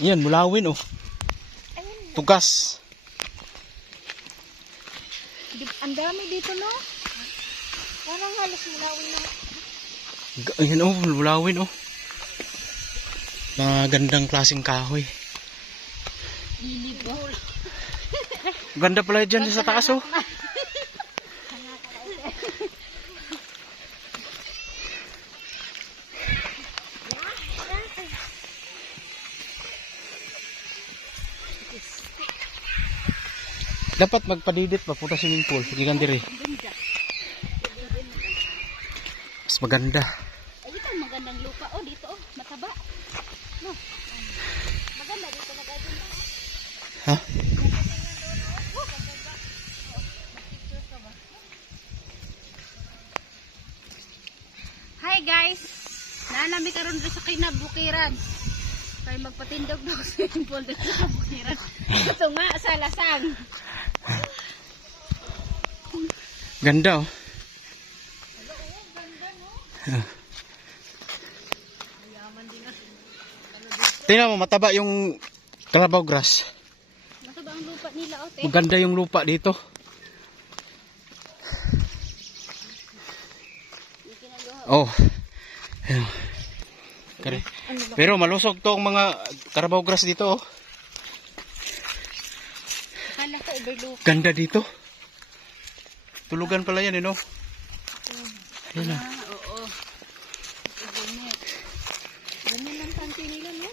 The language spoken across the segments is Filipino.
Yan, mulawin oh. Tugas. Ang dami dito, no? Parang halos mulawin na. Ayan oh, mulawin oh. Magandang klaseng kahoy. Lilib, oh. Ganda pala dyan sa taas oh. Dapat magpadidit pa puta swimming pool, gigan diri. Mas maganda. Ay, ito magandang lupa oh dito oh, mataba. No. Maganda dito na garden ba? Ha? Hi guys. Naanami karon sa kinabukiran. Kay magpatindog daw sa pool dito sa bukiran. Ito nga sa lasang. Ganda oh. Tingnan mo, mataba yung Carabao grass. Mataba ang lupa nila oh. Maganda yung lupa dito. Oh. Ayan. Pero malusog to ang mga Carabao grass dito oh. Akala ko overlook. Ganda dito. Tulugan pala yan, no? Ayun na. Oo. Ganyan. Ganyan ang tangke nila, no?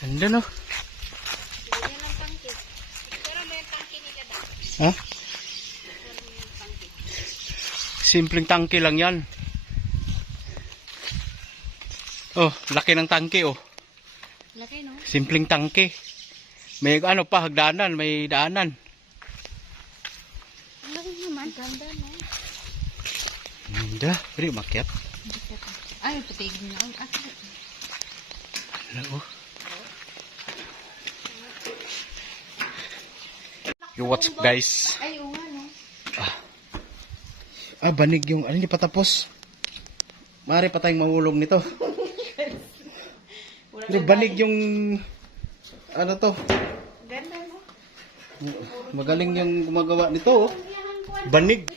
Ganda, no? Ganyan ang tangke. Pero may tangke nila daw. Ha? Simpleng tangke lang yan. Oh, laki ng tangke, oh. Laki, no? Simpleng tangke. May ano pa, hagdanan, may daanan. Ang laki naman. Ganda, no? Ganda. Pwede umakyat. Ay, patigin na. Ano, oh. Yo, what's up, guys? Ay, oo nga, no? Banig yung, hindi pa tapos. Maaari pa tayong mahulog nito. Hindi, banig yung, ano to. Ganda, no? Magaling yung gumagawa nito, oh. Banig.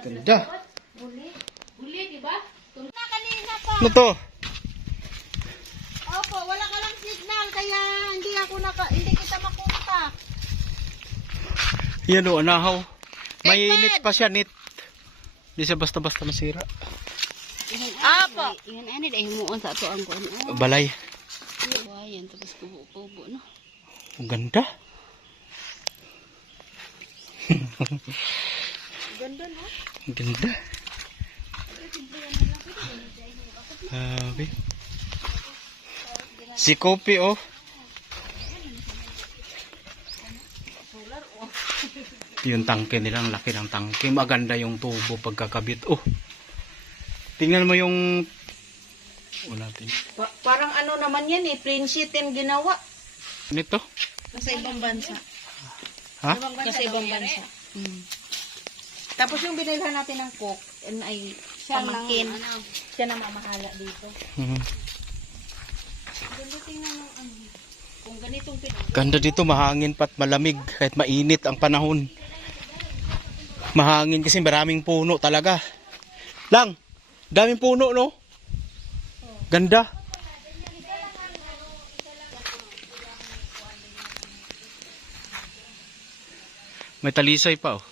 Ganda. Buli, di ba? Kanina pa. Ano to? Opo, wala ka lang signal kaya hindi kita makunta. Yan o, anahaw. May nit pa siya, nit. Hindi siya basta-basta masira. Apo. Yan ani dai himuon sa ato ang kuan. Balay. Yan tapos kubo-kubo no. Ang ganda. Ganda no? Ang ganda. Si Kopi, oh. Yung tangke nila, ang laki ng tangke. Maganda yung tubo pagkakabit. Oh. Tingnan mo yung... natin. Parang ano naman yan eh, print sheet yung ginawa. Nito? Nasa ibang bansa. Ha? Nasa ibang bansa. Tapos yung binilhan natin ng coke, ay pamakin. Siya na mamahala dito. Ganda tingnan ng ano. Kung ganitong Ganda dito, mahangin pat malamig kahit mainit ang panahon. Mahangin kasi maraming puno talaga. Lang, daming puno, no? Ganda. May talisay pa, oh.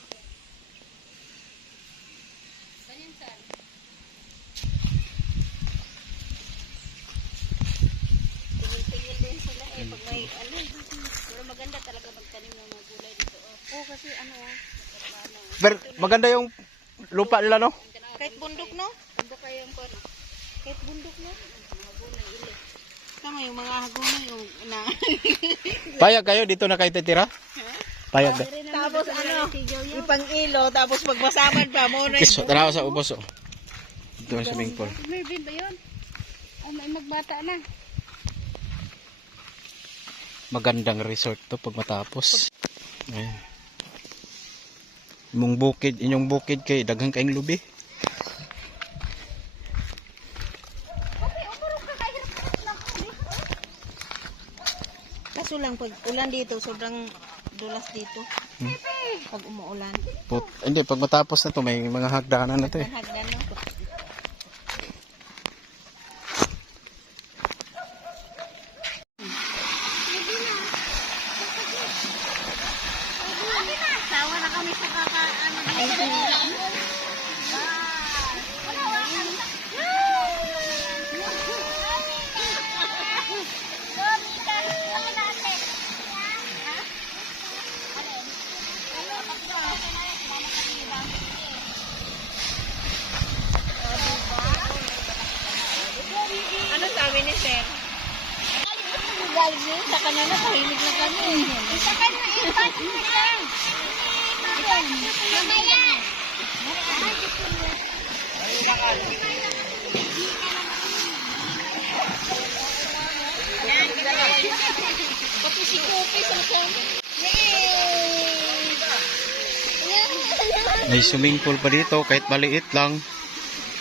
tingil din sila eh pag may ano. Pero maganda talaga magtanim ng mga gulay dito. Oh, kasi ano Pero maganda yung lupa nila, no? kahit bundok no? Bundok kayo yung ano? Kahit bundok no? Mga gulay ili. Tama yung mga hagunan yung na. Payag kayo dito na kayo titira? Payag ba? Tapos ano? Ipang ilo tapos magmasamad pa mo na. Kiso, tanaw sa ubos, oh. Dito ang swimming pool. May bin ba yun? Oh, may magbata na. Magandang resort to pag matapos. Ayan. Inyong bukid kay daghang kaing lubi. lang pag ulan dito, sobrang dulas dito. Pag umuulan. Hindi, pag matapos na to, may mga hagdanan na to eh. Hagdan no? Sawa na kami sa kakaano dito. Ano sabi ni Sir? Galing yun, sa kanya na, tahimik na kami. Sa kanya, ipat mo lang. Mamaya. Pati si Kopi sa kanya. May swimming pool pa dito, kahit maliit lang.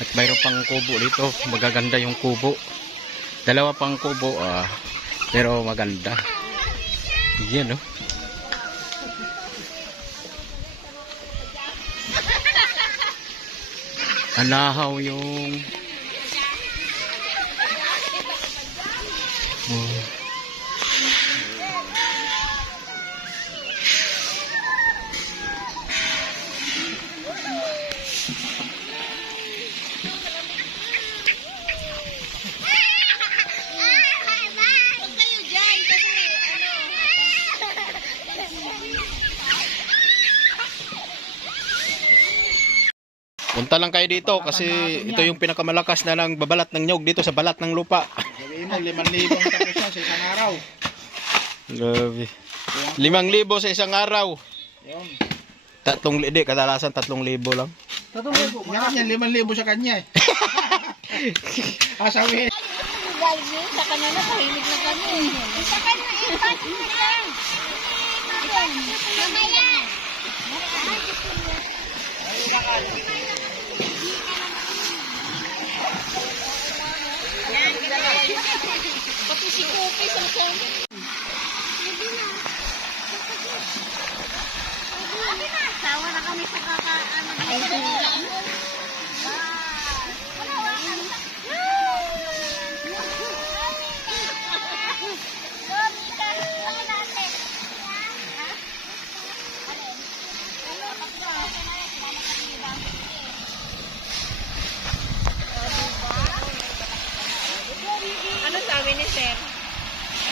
At mayroon pang kubo dito. Magaganda yung kubo. Dalawa pang kubo, pero maganda. Yan, no? Anahaw yung... Oh. Punta lang kayo dito kasi ito yung pinakamalakas na lang babalat ng nyog dito sa balat ng lupa. Sabihin mo, 5,000 ang tapos yan sa isang araw. Grabe. 5,000 sa isang araw. Yun. Hindi, kadalasan 3,000 lang. Yan yan, 5,000 sa kanya eh. Asawihin. Galing yun, sa kanya na, tahimik na kami. Sa kanya, ipat mo lang. Mamaya. Pati si Kopi sa kanya. Sawa na kami sa kakaano dito. Ano sabi ni Sir?